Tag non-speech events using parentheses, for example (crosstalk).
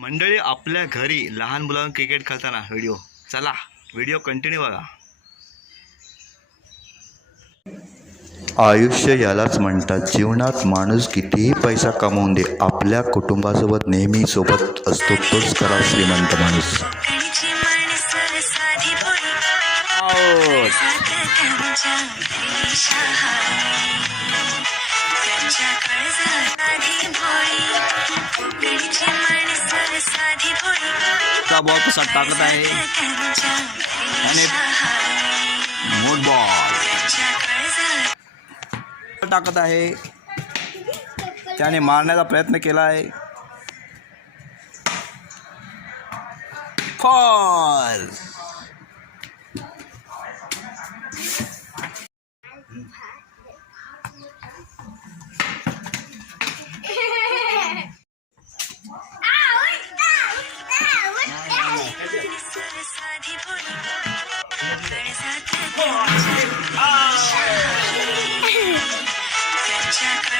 मंडळी आपल्या घरी लहान मुलांना क्रिकेट खेळताना व्हिडिओ चला व्हिडिओ कंटिन्यू बघा. आयुष्य यालाच म्हणतात. जीवनात माणूस कितीही पैसा कमवून दे आपल्या कुटुंबासोबत नेहमी सोबत असतो तोच खरा श्रीमंत माणूस. भोळी का बॉल कसा टाकत आहे. आणि- मोठ बॉल टाकत आहे. त्याने मारण्याचा प्रयत्न केला आहे. Fall Oh, (laughs)